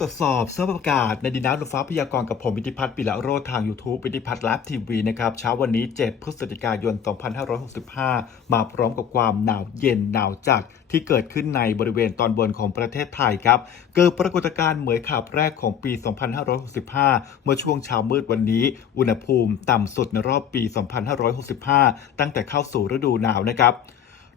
ตรวจสอบสภาพอากาศในดินน้ำลมฟ้าพยากรณ์กับผมวิติพัฒน์ปิละโรธทาง YouTube วิติพัฒน์ไลฟ์ทีวีนะครับเช้าวันนี้ 7 พฤศจิกายน 2565 มาพร้อมกับความหนาวเย็นหนาวจัดที่เกิดขึ้นในบริเวณตอนบนของประเทศไทยครับ เกิดปรากฏการณ์เหมยขาบแรกของปี 2565 เมื่อช่วงเช้ามืดวันนี้ อุณหภูมิต่ำสุดในรอบปี 2565 ตั้งแต่เข้าสู่ฤดูหนาวนะครับ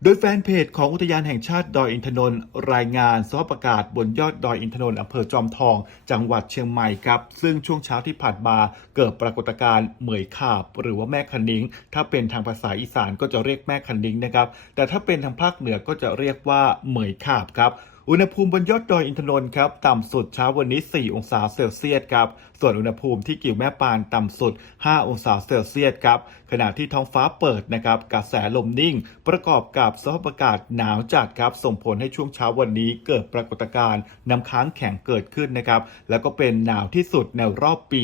โดยแฟนเพจของอุทยานแห่งชาติดอยอินทนนท์รายงานสภาพอากาศบนยอดดอยอินทนนท์อำเภอจอมทอง จังหวัดเชียงใหม่ครับ ซึ่งช่วงเช้าที่ผ่านมาเกิดปรากฏการณ์เหมยขาบ หรือว่าแม่คันนิงถ้าเป็นทางภาษาอีสานก็จะเรียกแม่คันนิงนะครับ แต่ถ้าเป็นทางภาคเหนือก็จะเรียกว่าเหมยขาบครับ อุณหภูมิบนยอดดอยอินทนนท์ครับต่ำสุดเช้าวันนี้ 4 องศาเซลเซียสครับส่วนอุณหภูมิที่กิ่วแม่ปานต่ำสุด 5 องศาเซลเซียสครับขณะที่ท้องฟ้าเปิดนะครับกระแสลมนิ่ง ประกอบกับสภาพอากาศหนาวจัดครับส่งผลให้ช่วงเช้าวันนี้เกิดปรากฏการณ์น้ำค้างแข็งเกิดขึ้นนะครับแล้วก็เป็นหนาวที่สุดในรอบปี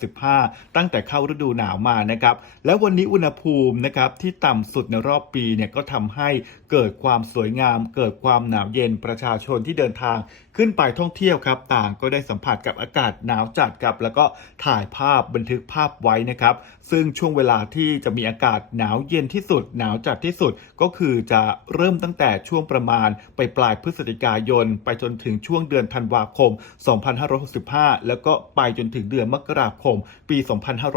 2565 ตั้งแต่เข้าฤดูหนาวมานะครับแล้ววันนี้อุณหภูมินะครับที่ต่ำสุดในรอบปีเนี่ยก็ทำให้เกิดความสวยงาม เกิดความหนาวเย็นประชาชาชนที่เดินทางขึ้นไปท่องเที่ยวครับ ต่างก็ได้สัมผัสกับอากาศหนาวจัดครับแล้วก็ถ่ายภาพบันทึกภาพไว้นะครับ ซึ่งช่วงเวลาที่จะมีอากาศหนาวเย็นที่สุด หนาวจัดที่สุดก็คือจะเริ่มตั้งแต่ช่วงประมาณไปปลายพฤศจิกายน ไปจนถึงช่วงเดือนธันวาคม 2565 แล้วก็ไปจนถึงเดือนมกราคม ปี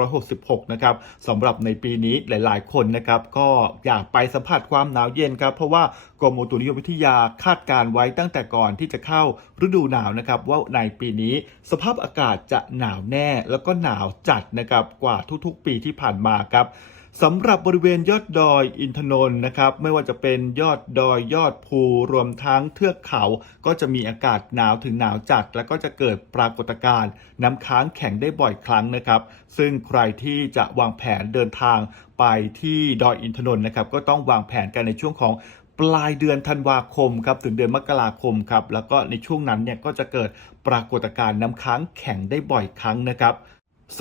2566 นะครับสำหรับในปีนี้หลาย ๆ คนนะครับก็อยากไปสัมผัสความหนาวเย็นครับ เพราะว่ากรมอุตุนิยมวิทยาคาดการไว้ตั้งแต่ก่อนที่จะเข้าฤดูหนาวนะครับว่าในปีนี้สภาพอากาศจะหนาวแน่แล้วก็หนาวจัดนะครับกว่าทุกๆ ปีที่ผ่านมาครับสำหรับบริเวณยอดดอยอินทนนท์นะครับ ไม่ว่าจะเป็นยอดดอยยอดภูรวมทั้งเทือกเขา ก็จะมีอากาศหนาวถึงหนาวจัด แล้วก็จะเกิดปรากฏการณ์น้ำค้างแข็งได้บ่อยครั้งนะครับ ซึ่งใครที่จะวางแผนเดินทางไปที่ดอยอินทนนท์นะครับ ก็ต้องวางแผนกันในช่วงของ ปลายเดือนธันวาคมครับถึงเดือนมกราคมครับแล้วก็ในช่วงนั้นเนี่ยก็จะเกิดปรากฏการณ์น้ำค้างแข็งได้บ่อยครั้งนะครับ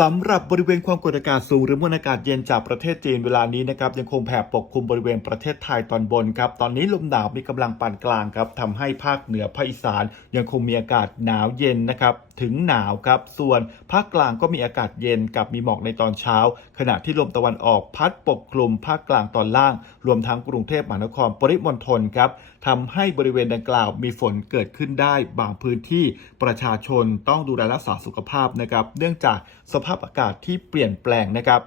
สำหรับบริเวณความกดอากาศสูงหรือมวลอากาศเย็นจากประเทศจีนเวลานี้นะครับยังคงแผ่ปกคลุมบริเวณประเทศไทยตอนบนครับตอนนี้ลมหนาวมีกำลังปานกลางครับทำให้ภาคเหนือภาคอีสาน ยังคงมีอากาศหนาวเย็นนะครับถึงหนาวครับส่วนภาคกลางก็มีอากาศเย็นกับมีหมอกในตอนเช้า ขณะที่ลมตะวันออกพัดปกคลุมภาคกลางตอนล่าง รวมทั้งกรุงเทพมหานครปริมณฑลครับทำให้บริเวณดังกล่าวมีฝนเกิดขึ้นได้บางพื้นที่ประชาชนต้องดูแลรักษาสุขภาพนะครับเนื่องจากภาพอากาศที่เปลี่ยนแปลงนะครับ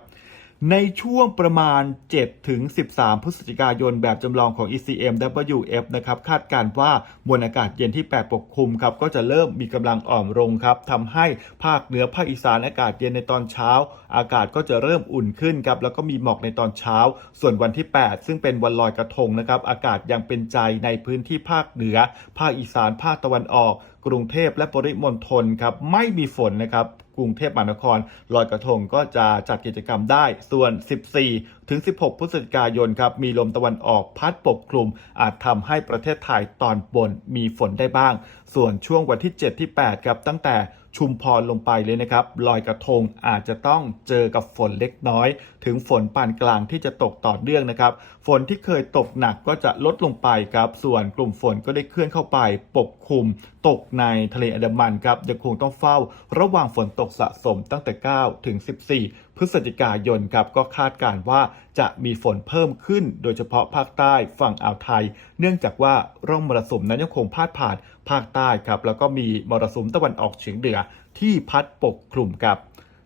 ในช่วงประมาณ 7 ถึง 13 พฤศจิกายนแบบจำลองของ ECM WF นะครับ คาดการว่ามวลอากาศเย็นที่แปดปกคลุมครับ ก็จะเริ่มมีกำลังอ่อนลงครับทำให้ภาคเหนือภาคอีสานอากาศเย็นในตอนเช้า อากาศก็จะเริ่มอุ่นขึ้นครับ แล้วก็มีหมอกในตอนเช้า ส่วนวันที่ 8 ซึ่งเป็นวันลอยกระทงนะครับ อากาศยังเป็นใจในพื้นที่ภาคเหนือ ภาคอีสาน ภาคตะวันออก กรุงเทพและปริมณฑลครับ ไม่มีฝนนะครับ กรุงเทพมหานครลอยกระทงก็จะจัดกิจกรรมได้ ส่วน 14 ถึง 16 พฤศจิกายนครับ มีลมตะวันออกพัดปกคลุม อาจทำให้ประเทศไทยตอนบนมีฝนได้บ้าง ส่วนช่วงวันที่ 7 ที่ 8 ครับ ตั้งแต่ ชุมพรลงไปเลยนะครับลอยกระทงอาจจะต้องเจอกับฝนเล็กน้อย ถึงฝนปานกลางที่จะตกต่อเนื่องนะครับ ฝนที่เคยตกหนักก็จะลดลงไปครับ ส่วนกลุ่มฝนก็ได้เคลื่อนเข้าไป ปกคลุม ตกในทะเลอันดามันครับยังคงต้องเฝ้า ระวังฝนตกสะสมตั้งแต่ 9 ถึง 14 พฤศจิกายนครับก็คาดการว่าจะมีฝนเพิ่มขึ้น โดยเฉพาะภาคใต้ฝั่งอ่าวไทย เนื่องจากว่าร่องมรสุมนั้นยังคงพาดผ่านภาคใต้ครับแล้วก็มีมรสุมตะวันออกเฉียงเหนือที่พัดปกคลุมครับ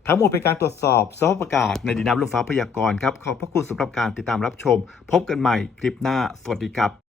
ทั้งหมดเป็นการตรวจสอบสภาพอากาศในดินน้ำลมฟ้าพยากรณ์ครับ ขอบพระคุณสำหรับการติดตามรับชม พบกันใหม่คลิปหน้า สวัสดีครับ